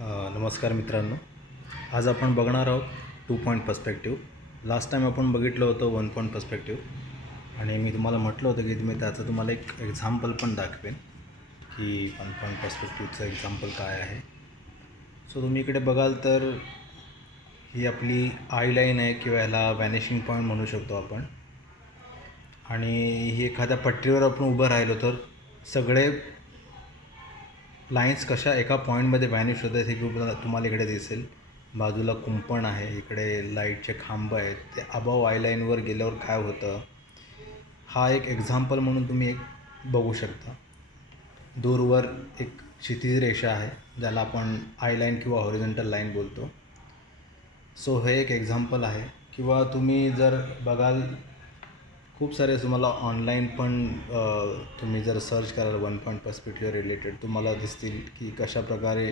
नमस्कार मित्रांनो. आज आपण बघणार आहोत 2 पॉईंट पर्स्पेक्टिव्ह. लास्ट टाईम आपण बघितलं होतं 1 पॉईंट पर्स्पेक्टिव्ह आणि मी तुम्हाला म्हटलं होतं की मी त्याचं तुम्हाला एक एक्झाम्पल पण दाखवेन की 1 पॉईंट पर्स्पेक्टिव्हचं एक्झाम्पल काय आहे. सो तुम्ही इकडे बघाल तर ही आपली आय लाईन आहे किंवा ह्याला व्हॅनिशिंग पॉईंट म्हणू शकतो आपण. आणि ही एखाद्या पट्टीवर आपण उभं राहिलो तर सगळे लाईन्स कशा एका पॉईंटमध्ये व्हॅनिश होत आहेत हे तुम्हाला इकडे दिसेल. बाजूला कुंपण आहे, इकडे लाईटचे खांब आहेत. ते अबाव आय लाईनवर गेल्यावर काय होतं हा एक एक्झाम्पल म्हणून तुम्ही एक बघू शकता. दूरवर एक क्षितिज रेषा आहे ज्याला आपण आय लाईन किंवा हॉरिझॉन्टल लाईन बोलतो. सो हे एक एक्झाम्पल आहे. किंवा तुम्ही जर बघाल खूप सारे तुम्हाला ऑनलाईन पण तुम्ही जर सर्च कराल 1 पॉईंट पर्स्पेक्टिव्ह रिलेटेड तुम्हाला दिसतील की कशाप्रकारे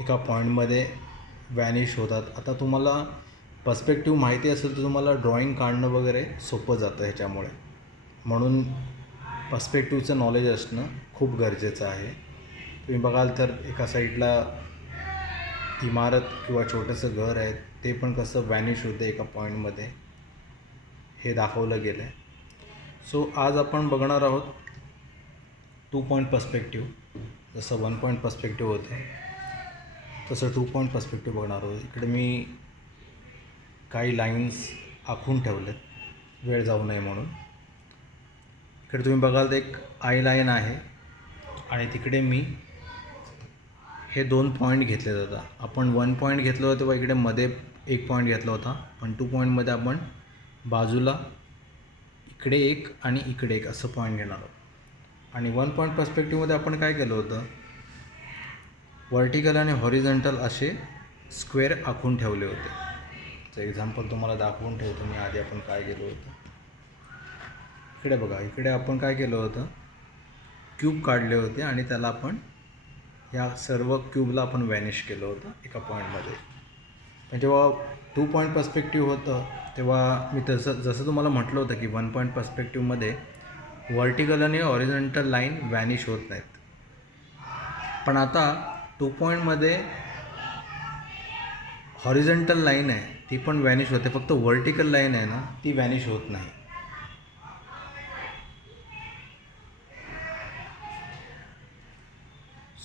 एका पॉईंटमध्ये व्हॅनिश होतात. आता तुम्हाला पर्स्पेक्टिव्ह माहिती असेल तर तुम्हाला ड्रॉईंग काढणं वगैरे सोपं जातं ह्याच्यामुळे. म्हणून पर्स्पेक्टिव्हचं नॉलेज असणं खूप गरजेचं आहे. तुम्ही बघाल तर एका साईडला इमारत किंवा छोटंसं घर आहे ते पण कसं व्हॅनिश होतं एका पॉईंटमध्ये हे दाखवलं गेलं आहे. सो आज आपण बघणार आहोत 2 पॉईंट पर्स्पेक्टिव्ह. जसं 1 पॉईंट पर्स्पेक्टिव्ह होतं तसं 2 पॉईंट पर्स्पेक्टिव्ह बघणार आहोत. इकडे मी काही लाईन्स आखून ठेवलेत वेळ जाऊ नये म्हणून. इकडे तुम्ही बघाल तर एक आय लाईन आहे आणि तिकडे मी हे 2 पॉईंट घेतले जातात. आपण 1 पॉईंट घेतलं होतं तेव्हा इकडे मध्ये एक पॉईंट घेतला होता, पण 2 पॉईंटमध्ये आपण बाजूला इकडे एक आणि इकडे एक असं पॉईंट घेणार आहोत. आणि 1 पॉईंट पर्स्पेक्टिव्हमध्ये आपण काय केलं होतं, व्हर्टिकल आणि हॉरिझॉन्टल असे स्क्वेअर आखून ठेवले होते. तर एक्झाम्पल तुम्हाला दाखवून ठेवतो मी आधी आपण काय केलं होतं. इकडे बघा, इकडे आपण काय केलं होतं, क्यूब काढले होते आणि त्याला आपण या सर्व क्यूबला आपण व्हॅनिश केलं होतं एका पॉईंटमध्ये. पण जेव्हा 2 पॉईंट पर्स्पेक्टिव्ह होतं तेव्हा मी जसं तुम्हाला म्हटलं होतं की 1 पॉईंट पर्स्पेक्टिव्हमध्ये व्हर्टिकल आणि हॉरिझॉन्टल लाईन व्हॅनिश होत नाहीत. पण आता 2 पॉईंटमध्ये हॉरिझॉन्टल लाईन आहे ती पण व्हॅनिश होते, फक्त व्हर्टिकल लाईन आहे ना ती व्हॅनिश होत नाही.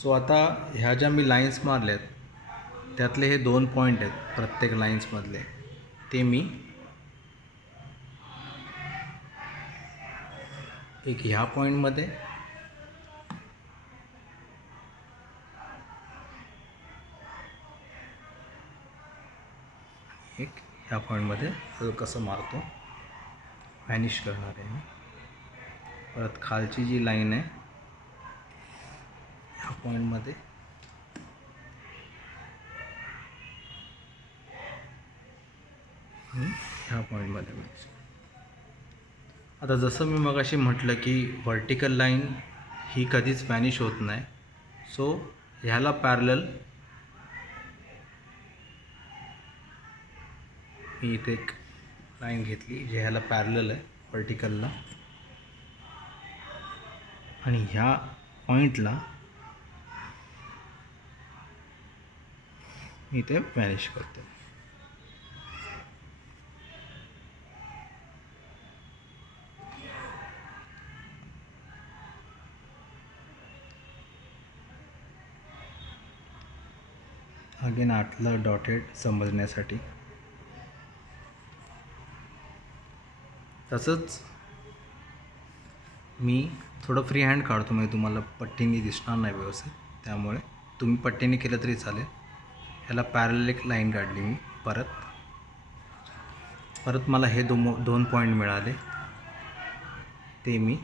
सो आता ह्या ज्या मी लाईन्स मारल्यात त्यातले हे 2 पॉईंट आहेत प्रत्येक लाईन्समधले, ते मी एक ह्या पॉईंटमध्ये एक ह्या पॉईंटमध्ये कसं मारतो व्हॅनिश करणार आहे मी. परत खालची जी लाईन आहे ह्या पॉईंटमध्ये आणि ह्या पॉईंटमध्ये व्हॅनिश. आता जसं मी मगाशी म्हटलं की व्हर्टिकल लाईन ही कधीच व्हॅनिश होत नाही. सो ह्याला पॅरलल मी इथे एक लाईन घेतली जी ह्याला पॅरलल आहे व्हर्टिकलला, आणि ह्या पॉईंटला मी इथे व्हॅनिश करतो. अगेन आतलं डॉटेड समजण्यासाठी. तसंच मी थोडं फ्री हँड काढतो म्हणजे तुम्हाला पट्टीने दिसणार नाही व्यवस्थित, त्यामुळे तुम्ही पट्टीने केलं तरी चालेल. ह्याला पॅरलल एक लाईन काढली मी. परत मला हे 2 पॉईंट मिळाले, ते मी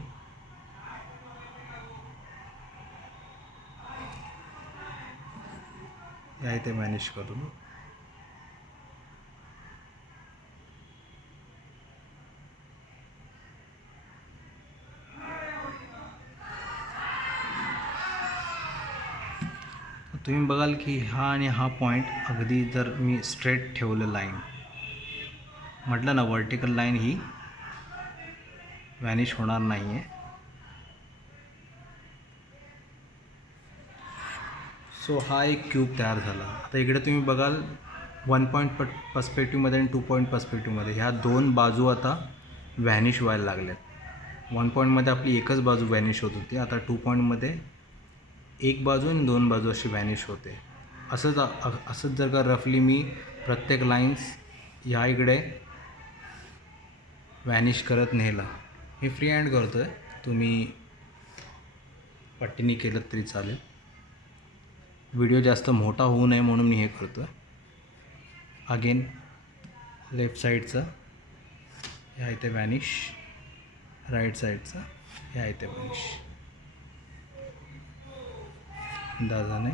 या इथे मॅनेज करून तुम्ही बघाल की हा आणि हा पॉईंट अगदी जर मी स्ट्रेट ठेवलं लाईन, म्हटलं ना व्हर्टिकल लाईन ही व्हॅनिश होणार नाही आहे. सो हा एक क्यूब तयार झाला. आता इकडे तुम्ही बघाल 1 पॉईंट पर्स्पेक्टिव्हमध्ये आणि 2 पॉईंट पर्स्पेक्टिव्हमध्ये ह्या दोन बाजू आता व्हॅनिश व्हायला लागल्यात. 1 पॉईंटमध्ये आपली एकच बाजू व्हॅनिश होत होती, आता 2 पॉईंटमध्ये एक बाजू आणि दोन बाजू अशी व्हॅनिश होते. असंच जर का रफली मी प्रत्येक लाईन्स ह्या इकडे व्हॅनिश करत नेला. मी फ्री हँड करतो आहे, तुम्ही पट्टीने केलं तरी चालेल. व्हिडिओ जास्त मोठा होऊ नये म्हणून मी हे करतो आहे. अगेन लेफ्ट साईडचं ह्या इथे व्हॅनिश, राईट साईडचं ह्या इथे व्हॅनिश. अंदाजाने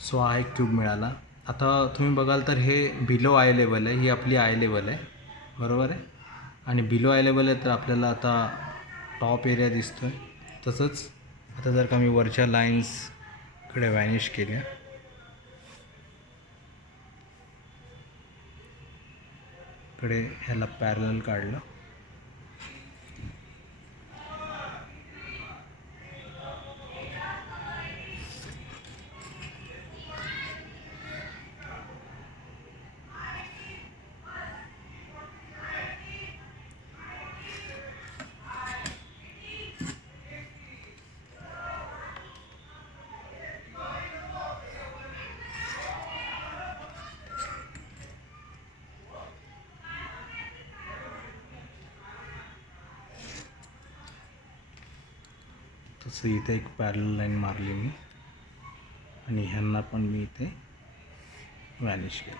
सो हा एक क्यूब मिळाला. आता तुम्ही बघाल तर हे बिलो आय लेवल आहे, ही आपली आय लेवल आहे, बरोबर आहे. आणि बिलो आय लेवल आहे तर आपल्याला आता टॉप एरिया दिसतो आहे. तसंच आता जर का मी वरच्या लाईन्सकडे व्हॅनिश केल्या, कडे ह्याला पॅरलल काढलं, तसं इथे एक पॅरलल लाईन मारली मी आणि ह्यांना पण मी इथे व्हॅनिश केलं.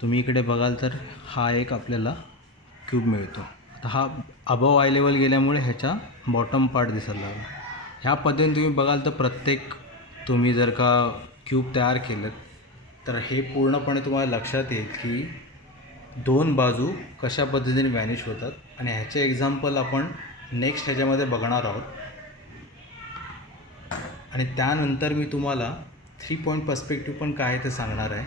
तुम्ही इकडे बघाल तर हा एक आपल्याला क्यूब मिळतो. आता हा अबव आय लेवल गेल्यामुळे ह्याच्या बॉटम पार्ट दिसायला लागला. ह्या पद्धतीने तुम्ही बघाल तर प्रत्येक तुम्ही जर का क्यूब तयार केलं तर हे पूर्णपणे तुम्हाला लक्षात येईल की दोन बाजू कशा पद्धतीने व्हॅनिश होतात. आणि ह्याचे एक्झाम्पल आपण नेक्स्ट ह्याच्यामध्ये बघणार आहोत. आणि त्यानंतर मी तुम्हाला 3 पॉईंट पर्स्पेक्टिव्ह पण काय ते सांगणार आहे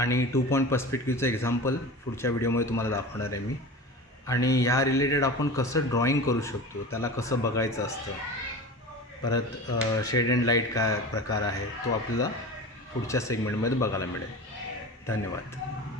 आणि 2 पॉईंट पर्स्पेक्टिव्हचं एक्झाम्पल पुढच्या व्हिडिओमध्ये तुम्हाला दाखवणार आहे मी. आणि ह्या रिलेटेड आपण कसं ड्रॉईंग करू शकतो, त्याला कसं बघायचं असतं, परत शेड अँड लाईट काय प्रकार आहे तो आपल्याला पुढच्या सेगमेंटमध्ये बघायला मिळेल. धन्यवाद.